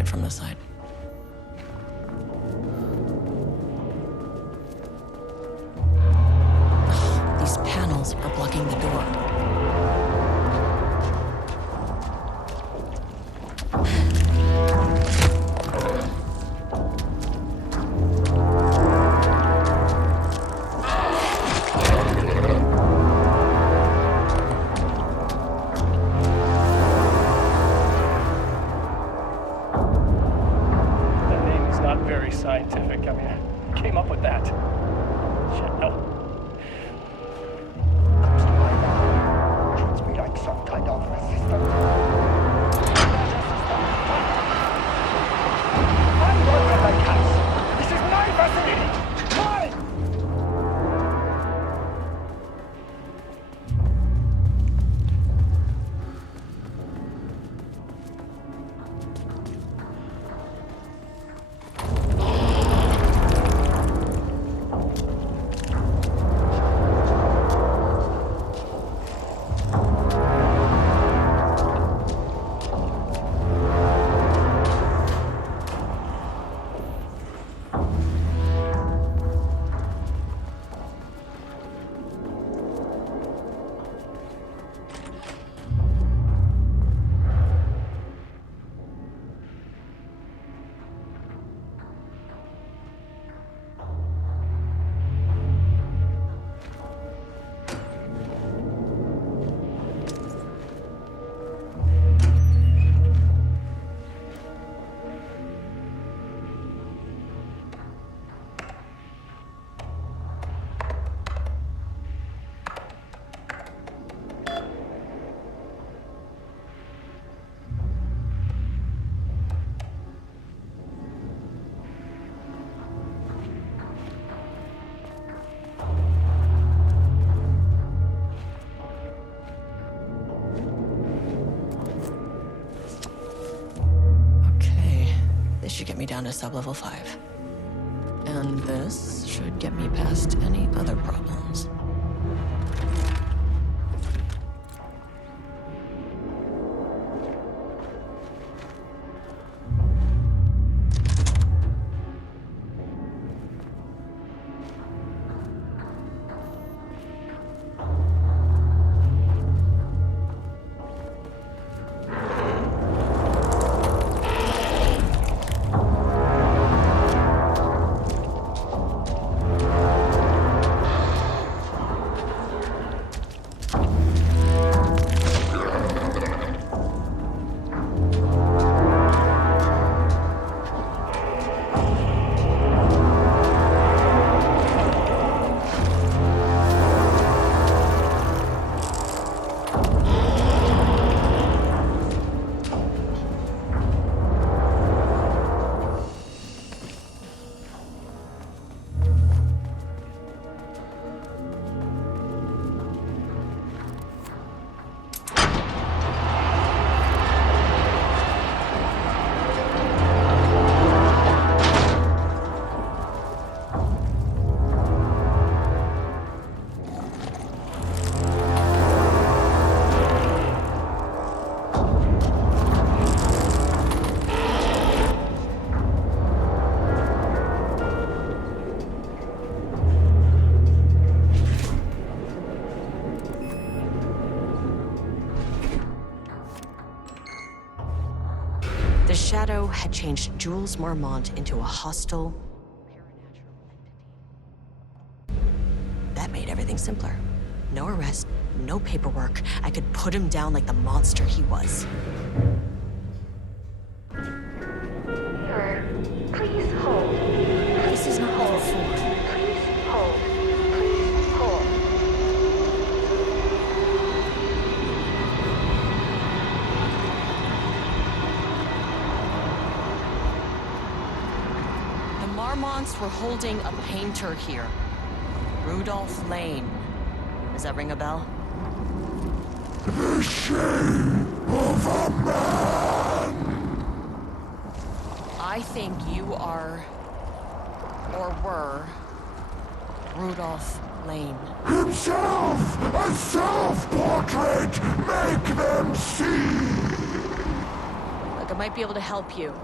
it from the side. These panels are blocking the door. Scientific. I mean, I came up with that. Shadow. Must be like some kind of resistance. I'm going to my house. This is my facility. Mine! This should get me down to sub-level 5. And this should get me past any other problems. The Shadow had changed Jules Marmont into a hostile, paranatural entity. That made everything simpler. No arrest, no paperwork. I could put him down like the monster he was. Sir, please hold. This is not level 4. Please hold. Please hold. The Marmonts were holding a painter here. Rudolph Lane. Does that ring a bell? The shame of a man! I think you are, or were, Rudolph Lane. Himself! A self-portrait! Make them see! Look, I might be able to help you.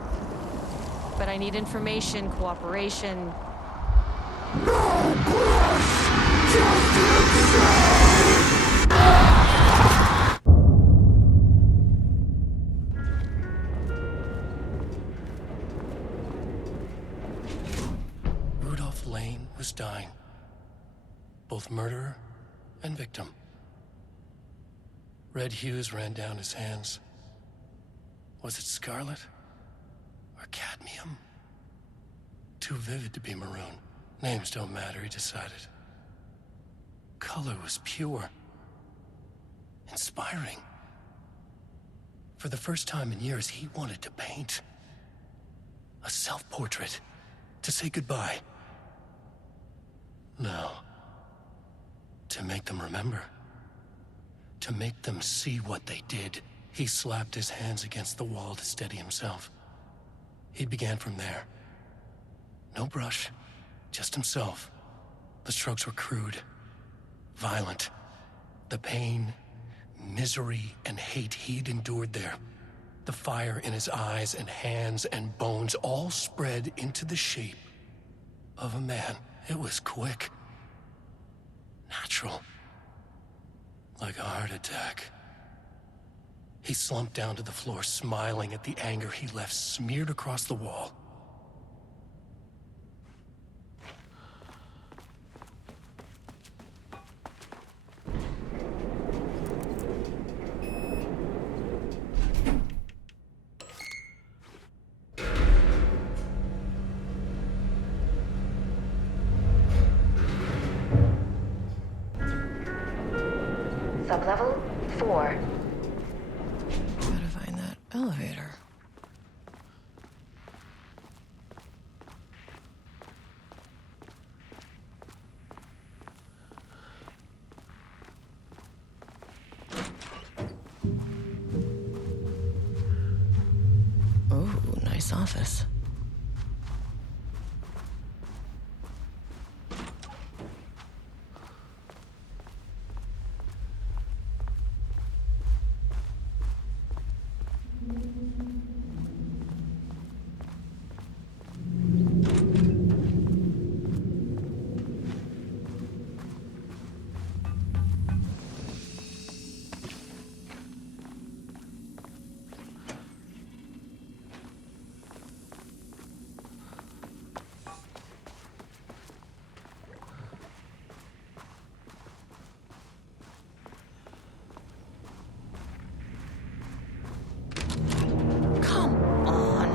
but I need information, cooperation. Rudolph Lane was dying. Both murderer and victim. Red hues ran down his hands. Was it scarlet or cadmium? Too vivid to be maroon. Names don't matter, he decided. Color was pure. Inspiring. For the first time in years, he wanted to paint. A self-portrait. To say goodbye. No. To make them remember. To make them see what they did. He slapped his hands against the wall to steady himself. He began from there. No brush, just himself. The strokes were crude, violent. The pain, misery, and hate he'd endured there. The fire in his eyes and hands and bones all spread into the shape of a man. It was quick. Natural. Like a heart attack. He slumped down to the floor, smiling at the anger he left smeared across the wall. Sublevel 4. Gotta find that elevator. Ooh, nice office. Come on.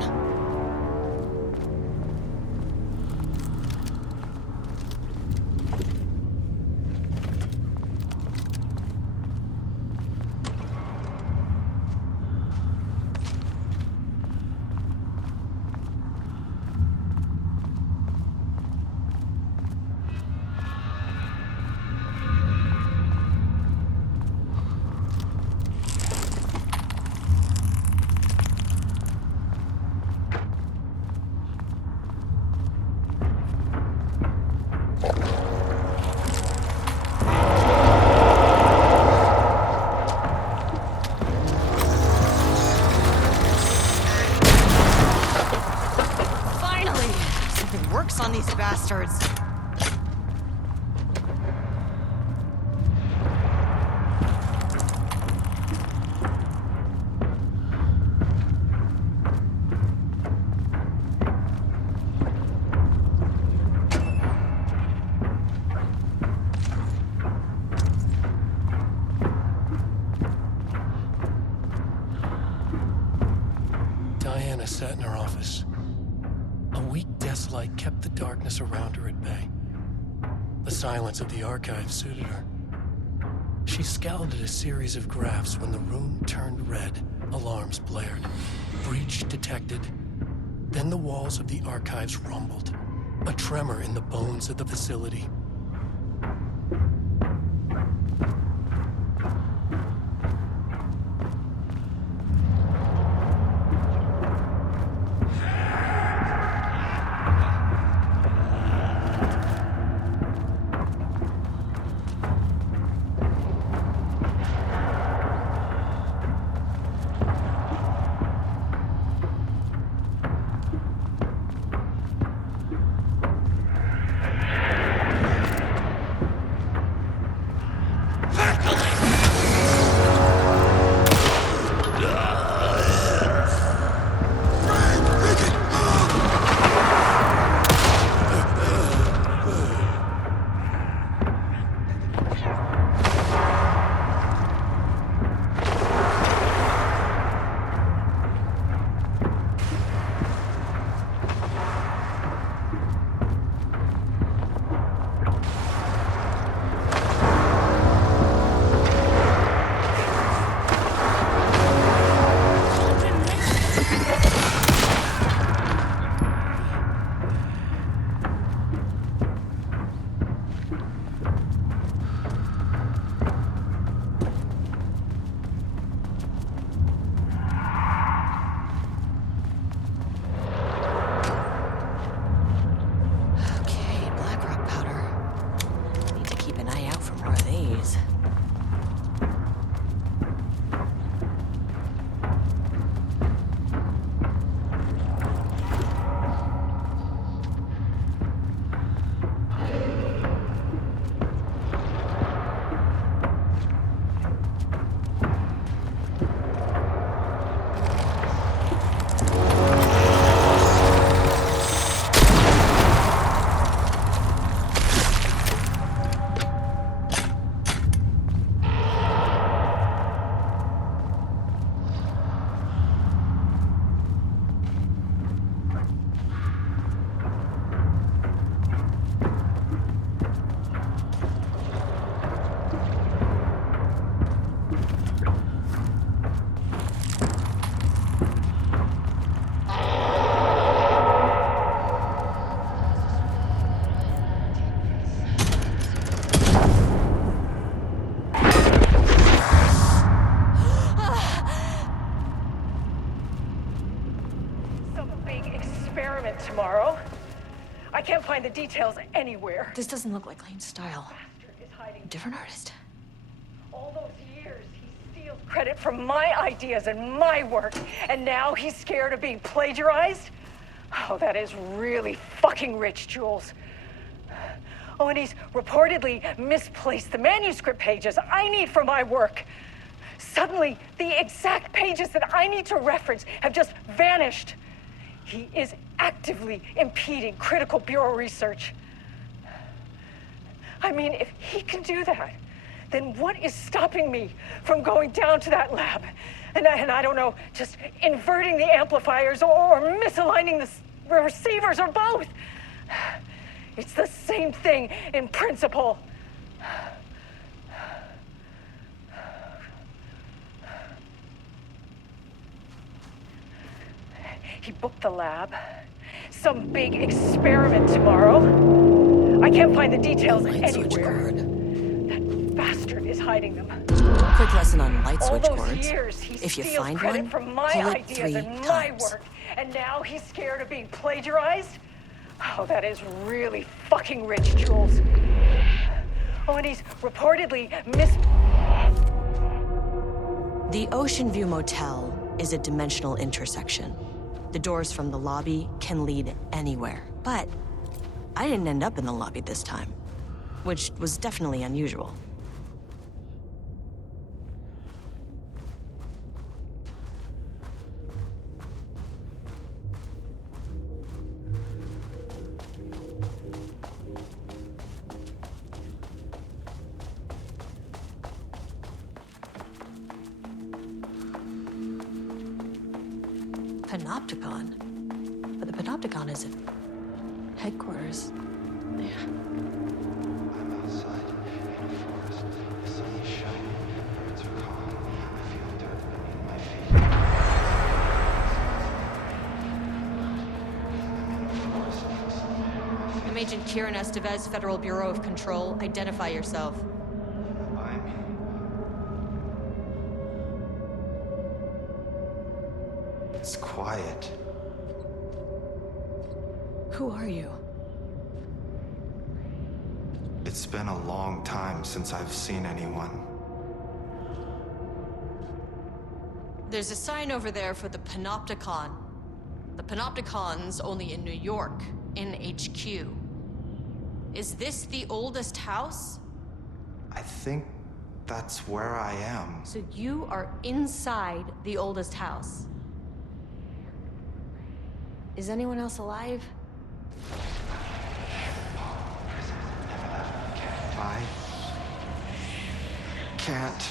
Finally! Something works on these bastards. Diana sat in her office. A weak desk light kept the darkness around her at bay. The silence of the archive suited her. She scowled at a series of graphs when the room turned red. Alarms blared. Breach detected. Then the walls of the archives rumbled. A tremor in the bones of the facility. noise. Tomorrow. I can't find the details anywhere. This doesn't look like Lane's style. Bastard is hiding. Different artist. All those years, he steals credit for my ideas and my work, and now he's scared of being plagiarized? Oh, that is really fucking rich, Jules. Oh, and he's reportedly misplaced the manuscript pages I need for my work. Suddenly, the exact pages that I need to reference have just vanished. He is actively impeding critical bureau research. I mean, if he can do that, then what is stopping me from going down to that lab? And I don't know, just inverting the amplifiers or misaligning the receivers or both. It's the same thing in principle. He booked the lab. Some big experiment tomorrow. I can't find the details Light switch anywhere. cord. That bastard is hiding them. Quick lesson on light All switch those cords. years, he If you steals find credit one, from my pull it ideas 3 and my times. work, and now he's scared of being plagiarized? Oh, that is really fucking rich, Jules. Oh, and he's reportedly The Ocean View Motel is a dimensional intersection. The doors from the lobby can lead anywhere. But I didn't end up in the lobby this time, which was definitely unusual. Panopticon? But the Panopticon is at headquarters. Yeah. I'm outside in a forest. The sun is shining. Birds are calling. I feel dirt beneath my feet. I'm in a forest. I'm Agent Kieran Estevez, Federal Bureau of Control. Identify yourself. It's quiet. Who are you? It's been a long time since I've seen anyone. There's a sign over there for the Panopticon. The Panopticon's only in New York, in HQ. Is this the oldest house? I think that's where I am. So you are inside the oldest house. Is anyone else alive? I can't.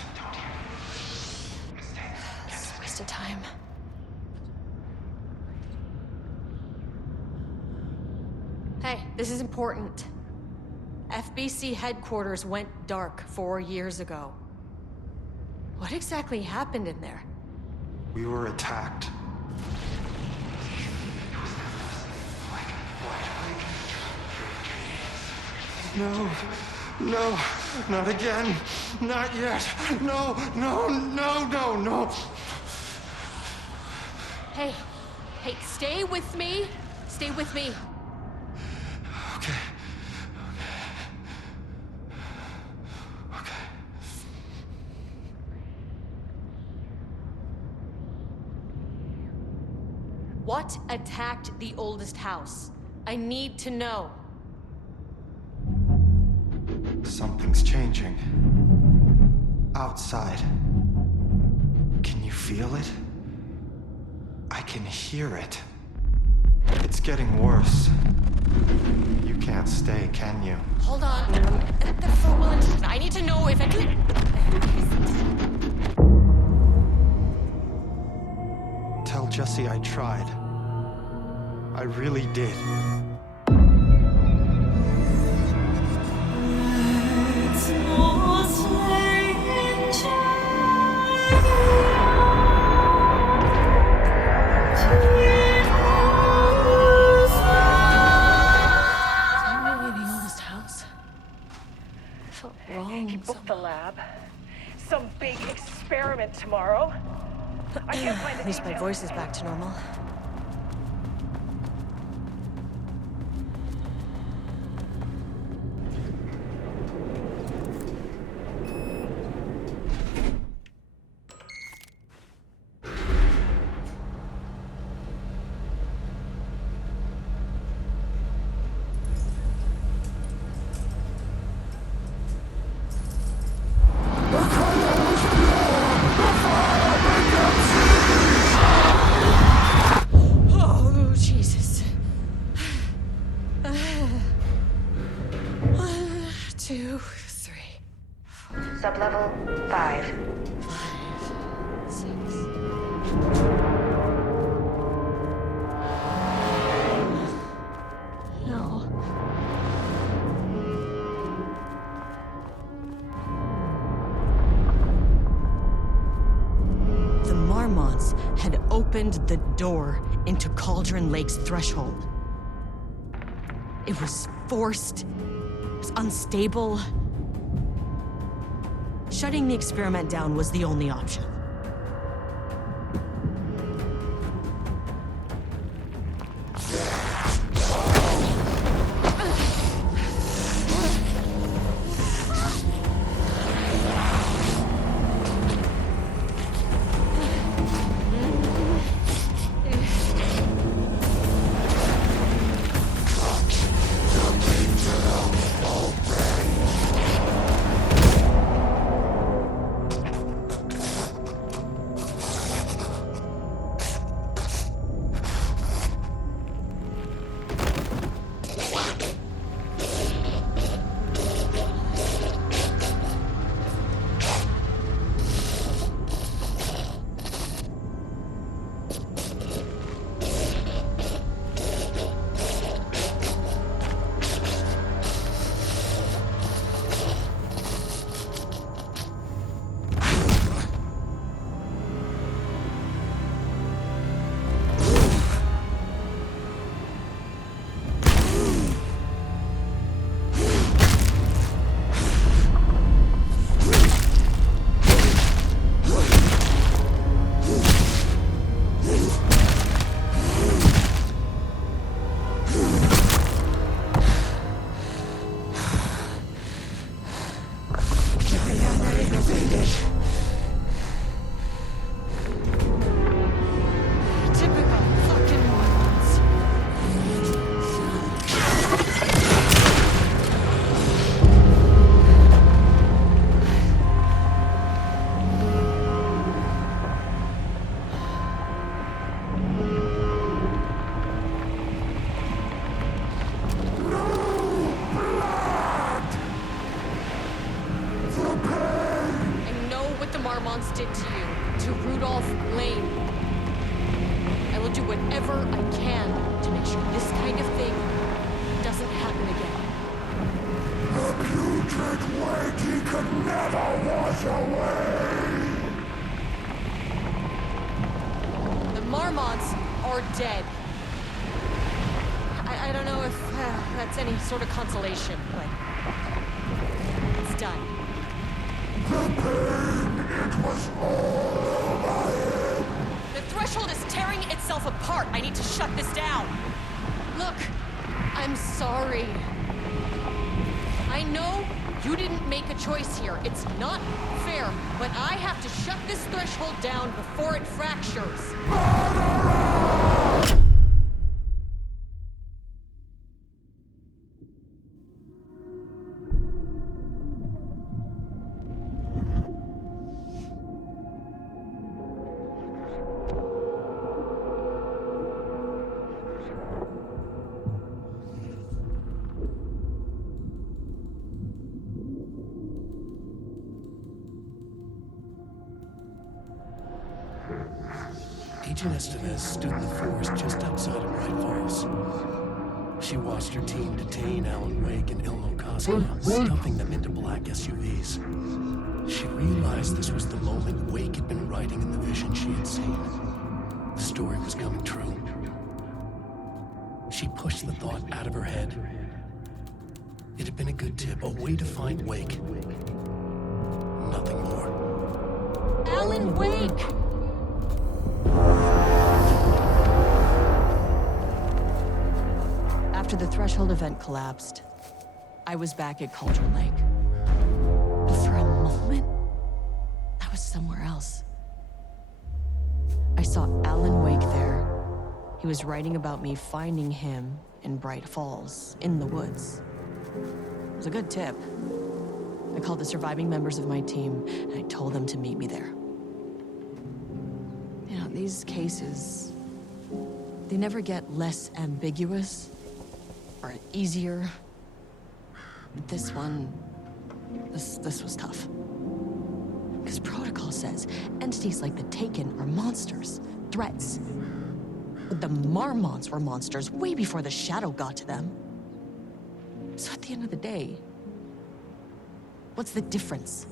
It's a waste of time. Hey, this is important. FBC headquarters went dark 4 years ago. What exactly happened in there? We were attacked. No, no, not again. Not yet. No, no, no, no, no. Hey, stay with me. Stay with me. Okay. Okay. What attacked the oldest house? I need to know. Something's changing. Outside. Can you feel it? I can hear it. It's getting worse. You can't stay, can you? Hold on. That's so well intentioned. I need to know if it. Tell Jesse I tried. I really did. He booked the lab. Some big experiment tomorrow. I can't find the At least my details. voice is back to normal. Oh, Jesus. 1, 2, 3, Sublevel 5. 6. No. The Marmonts had opened the door into Cauldron Lake's threshold. It was forced. It was unstable. Shutting the experiment down was the only option. Typical fucking Marmonts. I know what the Marmonts did to you, to Rudolph Lane. I will do whatever I can to make sure this kind of thing doesn't happen again. The putrid weight he could never wash away. The Marmonts are dead. I don't know if that's any sort of consolation, but it's done. It was all by him. The threshold is tearing itself apart. I need to shut this down. Look, I'm sorry. I know you didn't make a choice here. It's not fair, but I have to shut this threshold down before it fractures. Murderer! Agent Estevez stood in the forest just outside of Bright Falls. She watched her team detain Alan Wake and Ilmo Koskinen, stuffing them into black SUVs. She realized this was the moment Wake had been writing in the vision she had seen. The story was coming true. She pushed the thought out of her head. It had been a good tip, a way to find Wake. Nothing more. Alan Wake! After the Threshold event collapsed, I was back at Cauldron Lake. But for a moment, I was somewhere else. I saw Alan Wake there. He was writing about me finding him in Bright Falls, in the woods. It was a good tip. I called the surviving members of my team, and I told them to meet me there. You know, these cases, they never get less ambiguous or easier. But this one, this was tough. Because protocol says entities like the Taken are monsters, threats. But the Marmonts were monsters way before the Shadow got to them. So at the end of the day, what's the difference?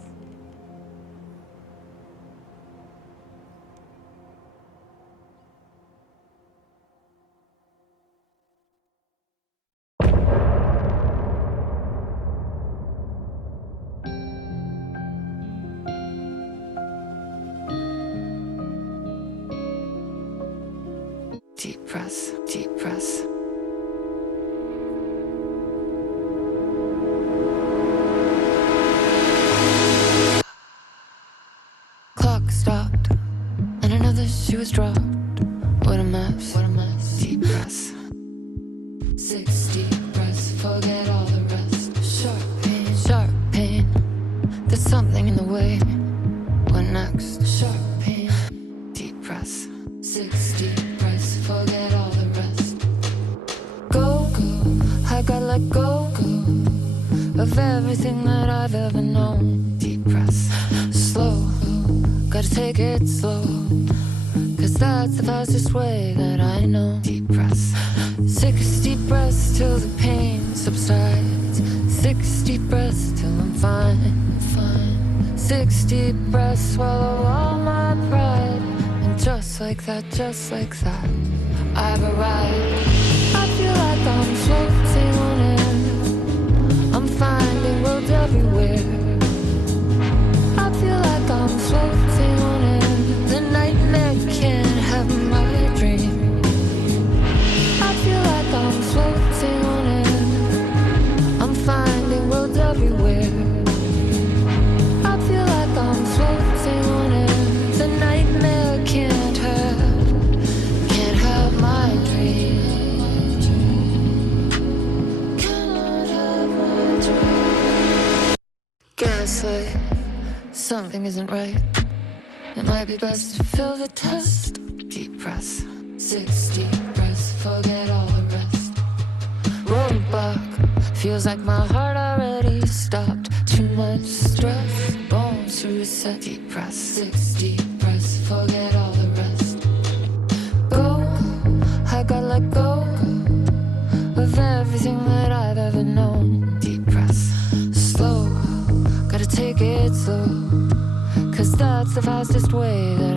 Deep press, deep press. Clock stopped, and another shoe was dropped. What a mess, what a mess. Deep press. 6 deep breaths, forget all the rest. Sharp pain, sharp pain. There's something in the way. What next? Sharp pain. Deep press. 6 deep breaths, forget all the rest. Go, go, I gotta let go, go of everything that I've ever known. Deep press. Slow, gotta take it slow, cause that's the fastest way that I know. Deep press. 6 deep breaths till the pain subsides. 6 deep breaths till I'm fine, fine. 6 deep breaths, swallow all my pride. And just like that, I've arrived. I feel like I'm floating on air. I'm finding roads everywhere. I feel like I'm floating on air. The nightmare can't have my dream. I feel like I'm floating on air. I'm finding roads everywhere. I feel like I'm floating on air. The nightmare can't have my dream. Cannot have my dream. Gaslight. Something isn't right. It might be best to fill the test. Deep press. 6 deep breaths, forget all the rest. Roadblock. Feels like my heart already stopped. Too much stress. Bones to reset. Deep press. 6 deep breaths, forget all the rest. Go. I gotta let go of everything that I've ever known. Deep press. Slow. Gotta take it slow, cause that's the fastest way that